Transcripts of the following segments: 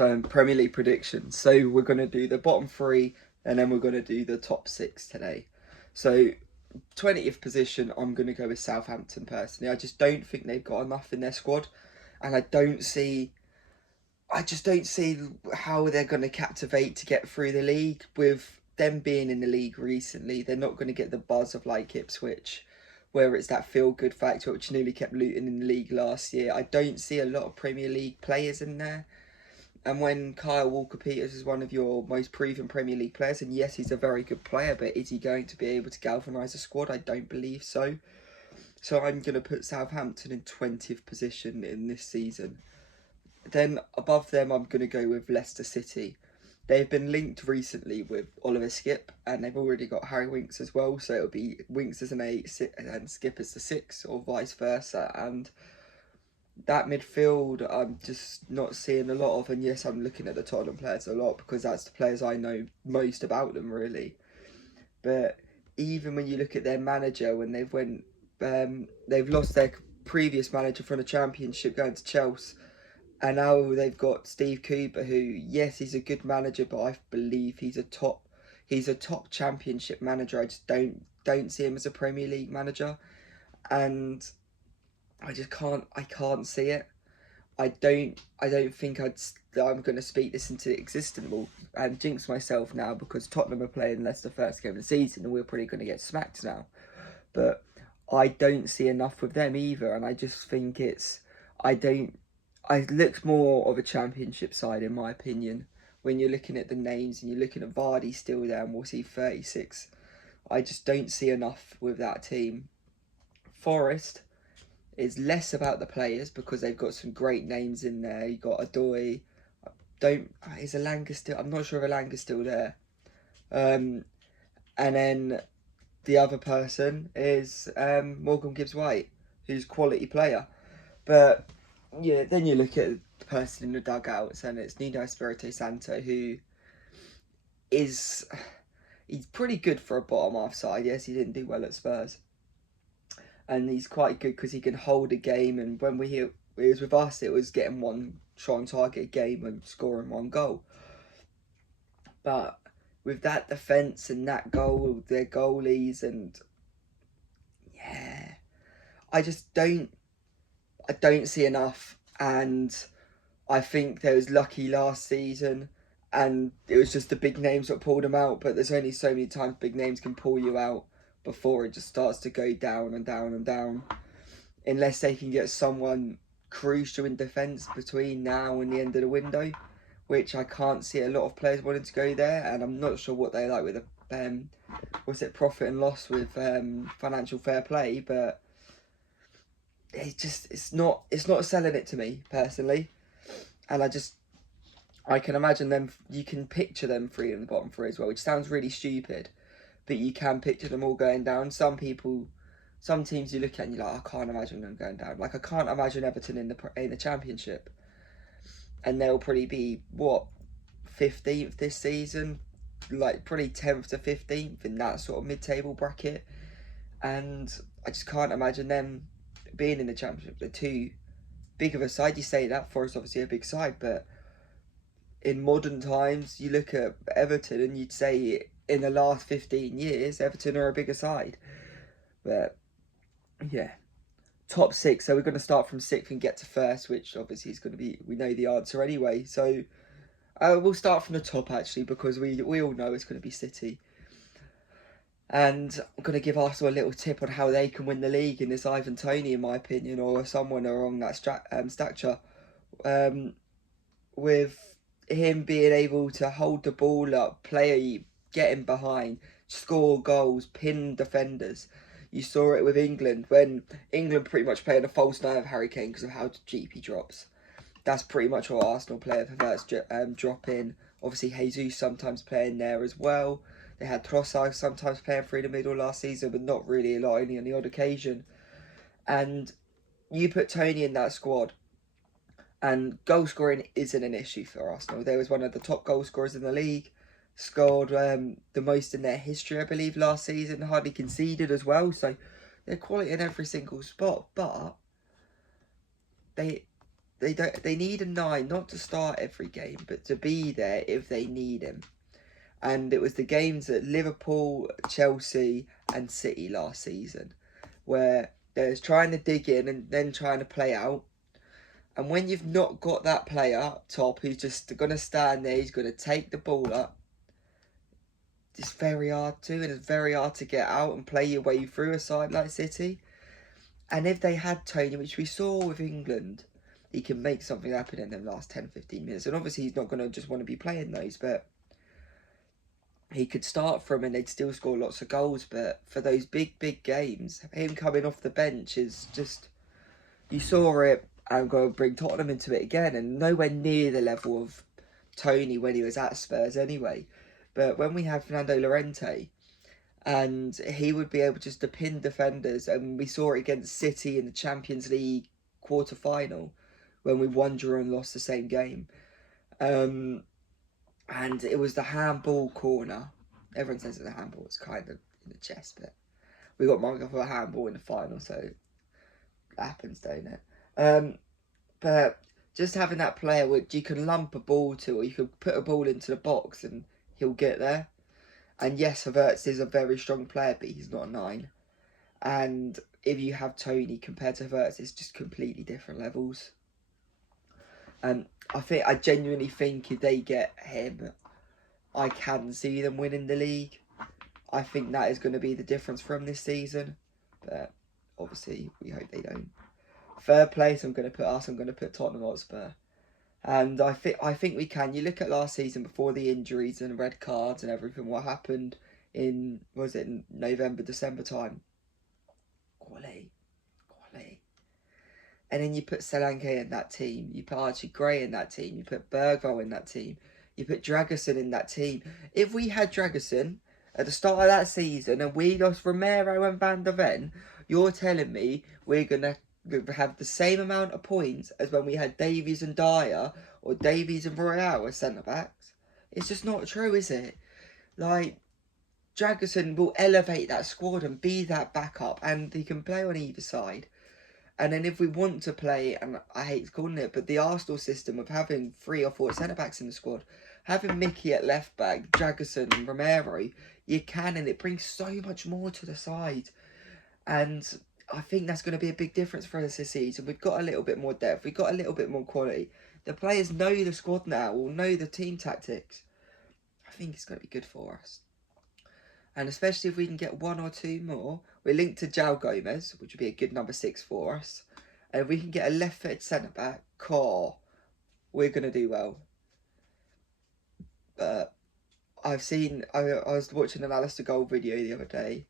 So Premier League predictions. So we're going to do the bottom three and then we're going to do the top six today. So 20th position, I'm going to go with Southampton personally. I just don't think they've got enough in their squad, and I just don't see how they're going to captivate to get through the league. With them being in the league recently, they're not going to get the buzz of like Ipswich, where it's that feel-good factor which nearly kept Luton in the league last year. I don't see a lot of Premier League players in there. And when Kyle Walker-Peters is one of your most proven Premier League players, and yes, he's a very good player, but is he going to be able to galvanise a squad? I don't believe so. So I'm going to put Southampton in 20th position in this season. Then above them, I'm going to go with Leicester City. They've been linked recently with Oliver Skipp, and they've already got Harry Winks as well. So it'll be Winks as an 8 and Skipp as the 6, or vice versa. And that midfield, I'm just not seeing a lot of. And yes, I'm looking at the Tottenham players a lot because that's the players I know most about them, really. But even when you look at their manager, when they've lost their previous manager from the Championship going to Chelsea, and now they've got Steve Cooper, who, yes, he's a good manager, but I believe he's a top Championship manager. I just don't see him as a Premier League manager, and I can't see it. I don't think I'm going to speak this into existence. Well, I'm jinx myself now because Tottenham are playing Leicester first game of the season, and we're probably going to get smacked now. But I don't see enough with them either, and I just think it looks more of a Championship side in my opinion. When you're looking at the names and you're looking at Vardy still there, and we'll see 36. I just don't see enough with that team. Forest is less about the players because they've got some great names in there. You got Adoy. Is Elanga still? I'm not sure if Elanga's still there. And then the other person is Morgan Gibbs-White, who's a quality player. But yeah, then you look at the person in the dugouts, and it's Nuno Espirito Santo, who he's pretty good for a bottom half side. Yes, he didn't do well at Spurs, and he's quite good because he can hold a game. And when it was with us, it was getting one shot on target a game and scoring one goal. But with that defence and that goal, their goalies, and yeah, I don't see enough. And I think they was lucky last season, and it was just the big names that pulled them out. But there's only so many times big names can pull you out before it just starts to go down and down and down. Unless they can get someone crucial in defence between now and the end of the window, which I can't see a lot of players wanting to go there. And I'm not sure what they like with the profit and loss with financial fair play, but it's not selling it to me personally. And I can imagine them. You can picture them three in the bottom three as well, which sounds really stupid, but you can picture them all going down. Some teams you look at and you're like, I can't imagine them going down. Like I can't imagine Everton in the Championship, and they'll probably be 15th this season, like probably 10th to 15th in that sort of mid-table bracket, and I just can't imagine them being in the Championship. They're too big of a side. You say that, Forest obviously a big side, but in modern times, you look at Everton and you'd say in the last 15 years, Everton are a bigger side. But yeah, top six. So we're going to start from sixth and get to first, which obviously is going to be, we know the answer anyway. So we'll start from the top actually, because we all know it's going to be City. And I'm going to give Arsenal a little tip on how they can win the league in this Ivan Toney, in my opinion, or someone along that stature. With him being able to hold the ball up, play, get in behind, score goals, pin defenders. You saw it with England when England pretty much played a false nine of Harry Kane because of how cheap he drops. That's pretty much what Arsenal play if Havertz drop in. Obviously, Jesus sometimes playing there as well. They had Trossard sometimes playing through the middle last season, but not really a lot, only on the odd occasion. And you put Toney in that squad, and goal scoring isn't an issue for Arsenal. They was one of the top goal scorers in the league. Scored the most in their history, I believe, last season. Hardly conceded as well. So they're quality in every single spot. But They need a 9, not to start every game, but to be there if they need him. And it was the games at Liverpool, Chelsea, and City last season, where they was trying to dig in and then trying to play out. And when you've not got that player up top who's just going to stand there, he's going to take the ball up, it's very hard to, and it's very hard to get out and play your way through a side like City. And if they had Tony, which we saw with England, he can make something happen in the last 10-15 minutes. And obviously he's not going to just want to be playing those, but he could start from and they'd still score lots of goals. But for those big games, him coming off the bench is just, you saw it. I'm going to bring Tottenham into it again, and nowhere near the level of Tony when he was at Spurs anyway. But when we have Fernando Llorente, and he would be able just to pin defenders, and we saw it against City in the Champions League quarter-final when we won, drew and lost the same game. And it was the handball corner. Everyone says it's a handball, it's kind of in the chest, but we got marked up for a handball in the final, so it happens, don't it? But just having that player which you can lump a ball to, or you can put a ball into the box and he'll get there. And yes, Havertz is a very strong player, but he's not a 9. And if you have Tony compared to Havertz, it's just completely different levels. And I genuinely think if they get him, I can see them winning the league. I think that is going to be the difference from this season. But obviously, we hope they don't. Third place, I'm going to put Tottenham Hotspur. And I think we can. You look at last season before the injuries and red cards and everything, what happened in, was it November, December time? Quality. And then you put Solanke in that team. You put Archie Gray in that team. You put Bergvall in that team. You put Dragusin in that team. If we had Dragusin at the start of that season and we lost Romero and Van der Ven, you're telling me we're going to have the same amount of points as when we had Davies and Dyer or Davies and Royale as centre-backs? It's just not true, is it? Like, Dragusin will elevate that squad and be that backup, and he can play on either side. And then if we want to play, and I hate calling it, but the Arsenal system of having 3 or 4 centre-backs in the squad, having Mickey at left-back, Dragusin and Romero, you can, and it brings so much more to the side. And I think that's going to be a big difference for us this season. We've got a little bit more depth. We've got a little bit more quality. The players know the squad now, will know the team tactics. I think it's going to be good for us. And especially if we can get 1 or 2 more. We're linked to João Gomez, which would be a good number 6 for us. And if we can get a left-footed centre-back, we're going to do well. But I was watching an Alistair Gold video the other day.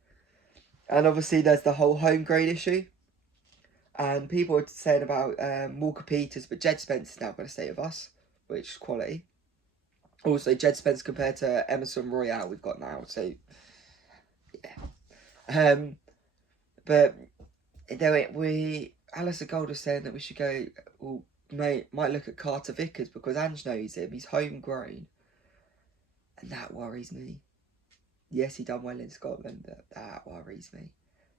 And obviously there's the whole home grade issue. And people are saying about Walker Peters, but Jed Spence is now going to stay with us, which is quality. Also, Jed Spence compared to Emerson Royale we've got now, so yeah. But Alistair Gold was saying that we should go, might look at Carter Vickers because Ange knows him, he's homegrown. And that worries me. Yes, he done well in Scotland, but that worries me.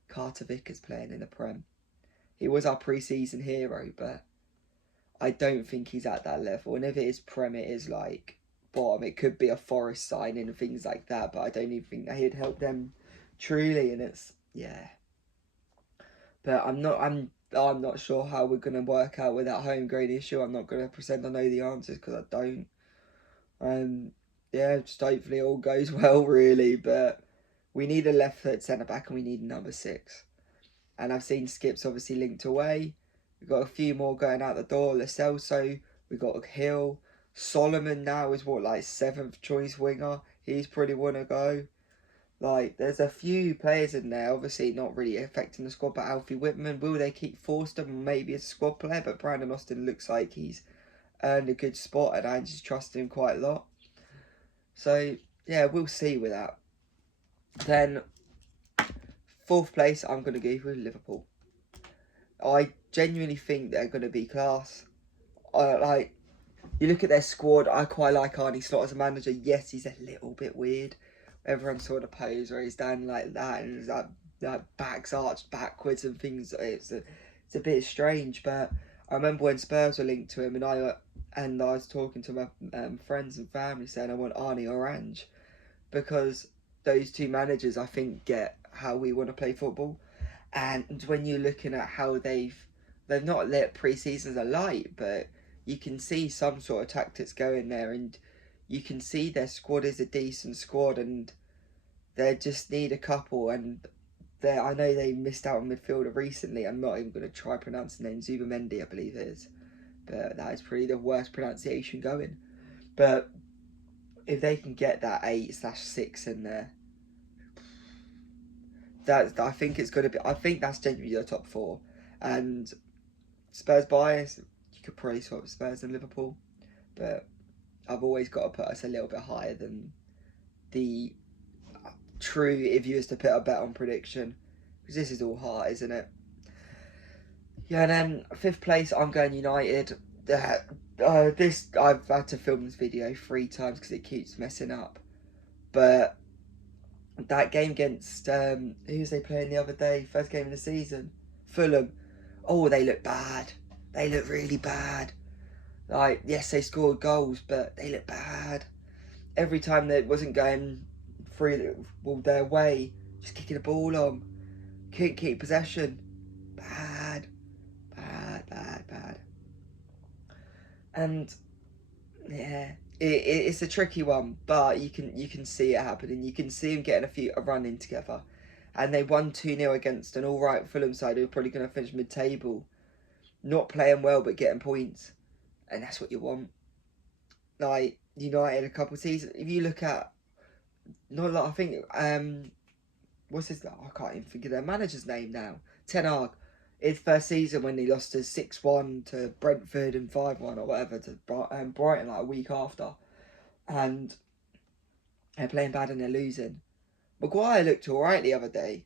Carter Vickers playing in the Prem. He was our pre-season hero, but I don't think he's at that level. And if it is Prem, it is like bottom. It could be a Forest signing and things like that, but I don't even think that he'd help them truly. And it's, yeah. But I'm not sure how we're going to work out with that home grade issue. I'm not going to pretend I know the answers because I don't. Yeah, just hopefully it all goes well, really. But we need a left-footed centre-back and we need a number 6. And I've seen Skips obviously linked away. We've got a few more going out the door. Lo Celso, we've got Hill. Solomon now is like 7th choice winger. He's pretty want to go. Like, there's a few players in there, obviously not really affecting the squad, but Alfie Whitman, will they keep Forster? Maybe as a squad player, but Brandon Austin looks like he's earned a good spot and I just trust him quite a lot. So, yeah, we'll see with that. Then, 4th place, I'm going to go with Liverpool. I genuinely think they're going to be class. You look at their squad, I quite like Arne Slot as a manager. Yes, he's a little bit weird. Everyone saw the pose where he's down like that and his back's arched backwards and things. It's a bit strange, but I remember when Spurs were linked to him, and I was talking to my friends and family saying I want Arnie or Ange, because those two managers, I think, get how we want to play football. And when you're looking at how they've not let pre-seasons alight, but you can see some sort of tactics going there, and you can see their squad is a decent squad, and they just need a couple. And I know they missed out on midfielder recently. I'm not even going to try pronounce the name. Zubamendi, I believe it is, but that is probably the worst pronunciation going. But if they can get that 8/6 in there, I think it's going to be. I think that's genuinely the top four. And Spurs bias, you could probably swap Spurs and Liverpool, but I've always got to put us a little bit higher than the true, if you was to put a bet on prediction, because this is all heart, isn't it? Yeah, and then 5th place, I'm going United. This I've had to film this video 3 times because it keeps messing up. But that game against who was they playing the other day? First game of the season, Fulham. Oh, they look bad. They look really bad. Like, yes, they scored goals, but they look bad. Every time that wasn't going through their way, just kicking the ball on. Couldn't keep possession. Bad. And yeah, it's a tricky one, but you can see it happening. You can see them getting a run in together. And they won 2-0 against an alright Fulham side who are probably going to finish mid-table. Not playing well, but getting points. And that's what you want. Like, United a couple of seasons. If you look at, not a lot, I think, what's his, I can't even think of their manager's name now. Ten Hag. His first season when he lost to 6-1 to Brentford and 5-1 or whatever to Brighton like a week after. And they're playing bad and they're losing. Maguire looked alright the other day.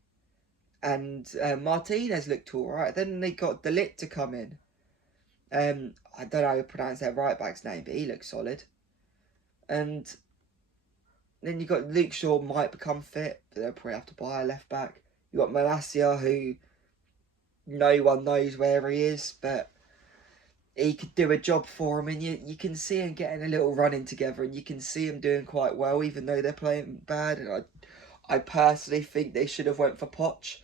And Martinez looked alright. Then they got De Ligt to come in. I don't know how to pronounce their right back's name, but he looks solid. And then you got Luke Shaw might become fit, but they'll probably have to buy a left back. You got Malacia, who no one knows where he is, but he could do a job for him, and you can see him getting a little running together, and you can see him doing quite well, even though they're playing bad. And I personally think they should have went for Poch,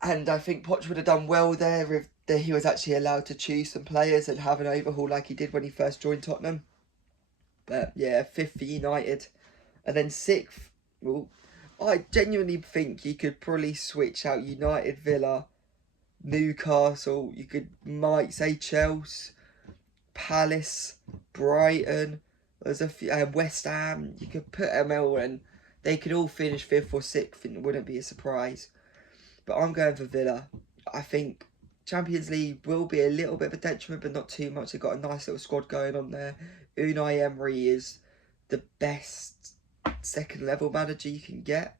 and I think Poch would have done well there if he was actually allowed to choose some players and have an overhaul like he did when he first joined Tottenham. But yeah, 5th for United, and then 6th. Well, I genuinely think you could probably switch out United, Villa, Newcastle. You might say Chelsea, Palace, Brighton. There's a few, West Ham. You could put them all, and they could all finish 5th or 6th, and it wouldn't be a surprise. But I'm going for Villa. I think Champions League will be a little bit of a detriment, but not too much. They've got a nice little squad going on there. Unai Emery is the best 2nd level manager you can get.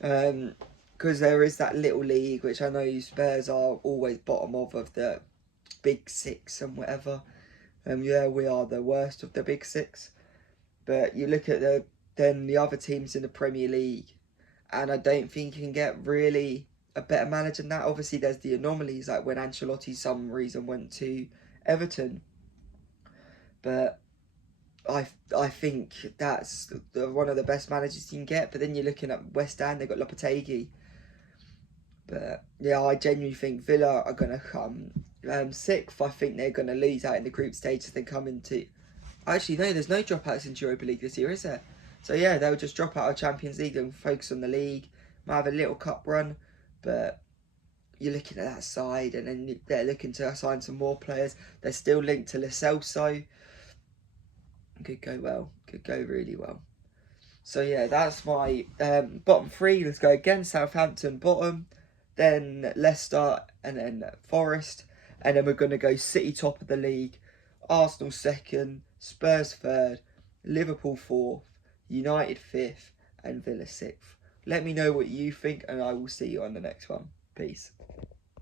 Because there is that little league, which I know Spurs are always bottom of the big 6 and whatever. Yeah, we are the worst of the big 6. But you look at the other teams in the Premier League, and I don't think you can get really a better manager than that. Obviously, there's the anomalies, like when Ancelotti, some reason, went to Everton. But I think that's one of the best managers you can get. But then you're looking at West Ham, they've got Lopetegui. But yeah, I genuinely think Villa are going to come 6th. I think they're going to lose out in the group stages they come into. Actually, no, there's no dropouts in Europa League this year, is there? So yeah, they'll just drop out of Champions League and focus on the league. Might have a little cup run, but you're looking at that side, and then they're looking to sign some more players. They're still linked to Lo Celso. Could go well. Could go really well. So yeah, that's my bottom 3. Let's go again. Southampton bottom, then Leicester, and then Forest. And then we're going to go City top of the league, Arsenal 2nd, Spurs 3rd, Liverpool 4th, United 5th, and Villa 6th. Let me know what you think, and I will see you on the next one. Peace.